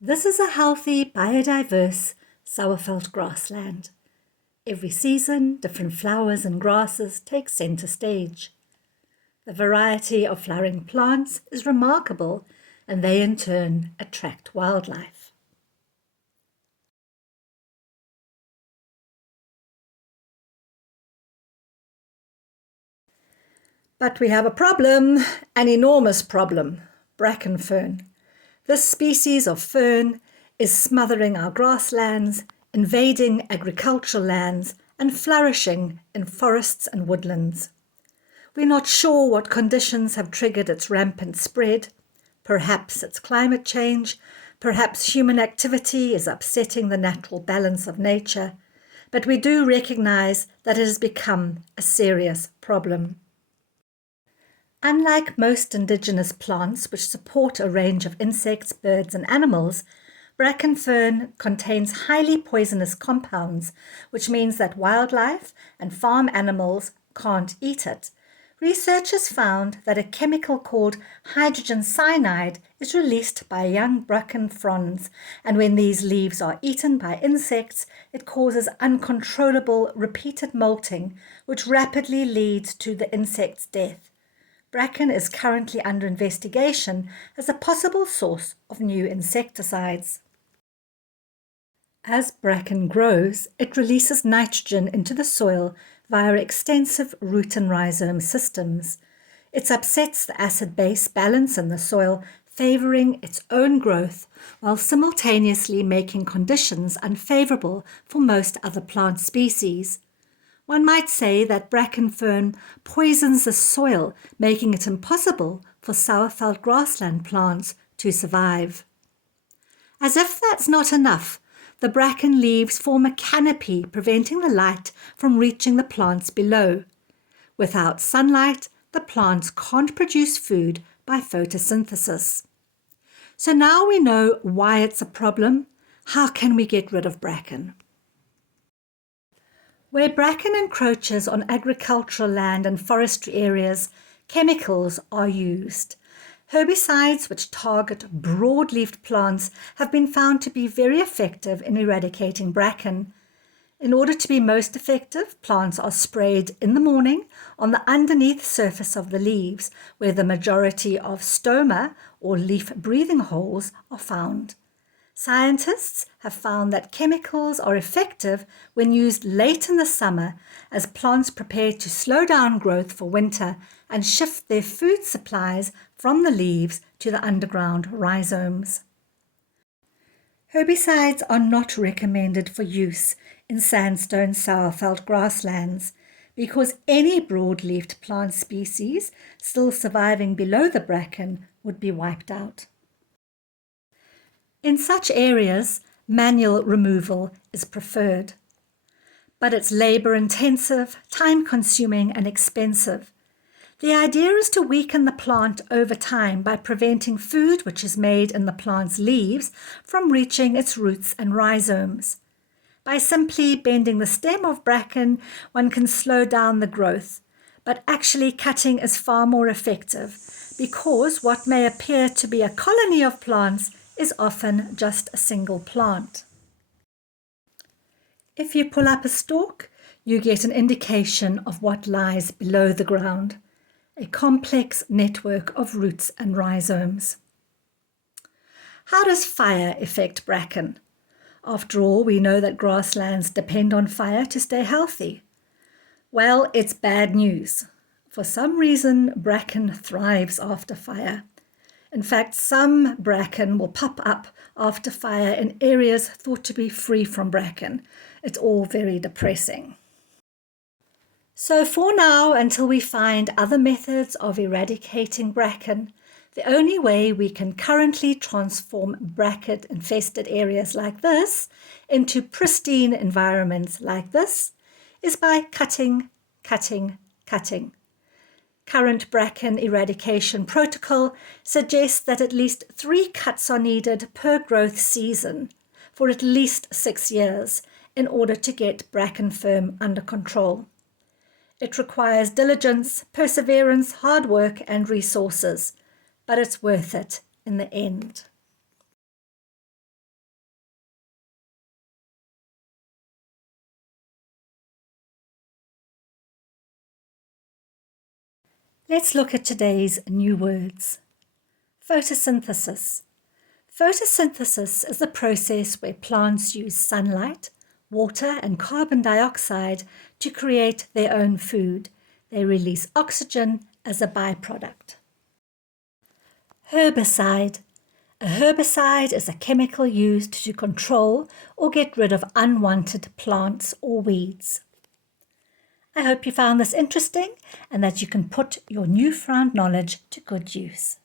This is a healthy, biodiverse, sourfelt grassland. Every season, different flowers and grasses take center stage. The variety of flowering plants is remarkable, and they in turn attract wildlife. But we have a problem, an enormous problem: bracken fern. This species of fern is smothering our grasslands, invading agricultural lands, and flourishing in forests and woodlands. We're not sure what conditions have triggered its rampant spread. Perhaps it's climate change, perhaps human activity is upsetting the natural balance of nature, but we do recognize that it has become a serious problem. Unlike most indigenous plants which support a range of insects, birds, and animals, bracken fern contains highly poisonous compounds, which means that wildlife and farm animals can't eat it. Researchers found that a chemical called hydrogen cyanide is released by young bracken fronds, and when these leaves are eaten by insects, it causes uncontrollable repeated molting, which rapidly leads to the insect's death. Bracken is currently under investigation as a possible source of new insecticides. As bracken grows, it releases nitrogen into the soil via extensive root and rhizome systems. It upsets the acid-base balance in the soil, favoring its own growth, while simultaneously making conditions unfavorable for most other plant species. One might say that bracken fern poisons the soil, making it impossible for sourfelt grassland plants to survive. As if that's not enough, the bracken leaves form a canopy, preventing the light from reaching the plants below. Without sunlight, the plants can't produce food by photosynthesis. So now we know why it's a problem. How can we get rid of bracken? Where bracken encroaches on agricultural land and forestry areas, chemicals are used. Herbicides which target broad-leaved plants have been found to be very effective in eradicating bracken. In order to be most effective, plants are sprayed in the morning on the underneath surface of the leaves, where the majority of stoma or leaf breathing holes are found. Scientists have found that chemicals are effective when used late in the summer as plants prepare to slow down growth for winter and shift their food supplies from the leaves to the underground rhizomes. Herbicides are not recommended for use in sandstone sourfelt grasslands because any broad-leaved plant species still surviving below the bracken would be wiped out. In such areas, manual removal is preferred, but it's labor-intensive, time-consuming, and expensive. The idea is to weaken the plant over time by preventing food which is made in the plant's leaves from reaching its roots and rhizomes. By simply bending the stem of bracken, one can slow down the growth, but actually cutting is far more effective because what may appear to be a colony of plants is often just a single plant. If you pull up a stalk, you get an indication of what lies below the ground, a complex network of roots and rhizomes. How does fire affect bracken? After all, we know that grasslands depend on fire to stay healthy. Well, it's bad news. For some reason, bracken thrives after fire. In fact, some bracken will pop up after fire in areas thought to be free from bracken. It's all very depressing. So for now, until we find other methods of eradicating bracken, the only way we can currently transform bracken-infested areas like this into pristine environments like this is by cutting, cutting, cutting. Current bracken eradication protocol suggests that at least 3 cuts are needed per growth season for at least 6 years in order to get bracken fern under control. It requires diligence, perseverance, hard work, and resources, but it's worth it in the end. Let's look at today's new words. Photosynthesis. Photosynthesis is the process where plants use sunlight, water, and carbon dioxide to create their own food. They release oxygen as a byproduct. Herbicide. A herbicide is a chemical used to control or get rid of unwanted plants or weeds. I hope you found this interesting and that you can put your newfound knowledge to good use.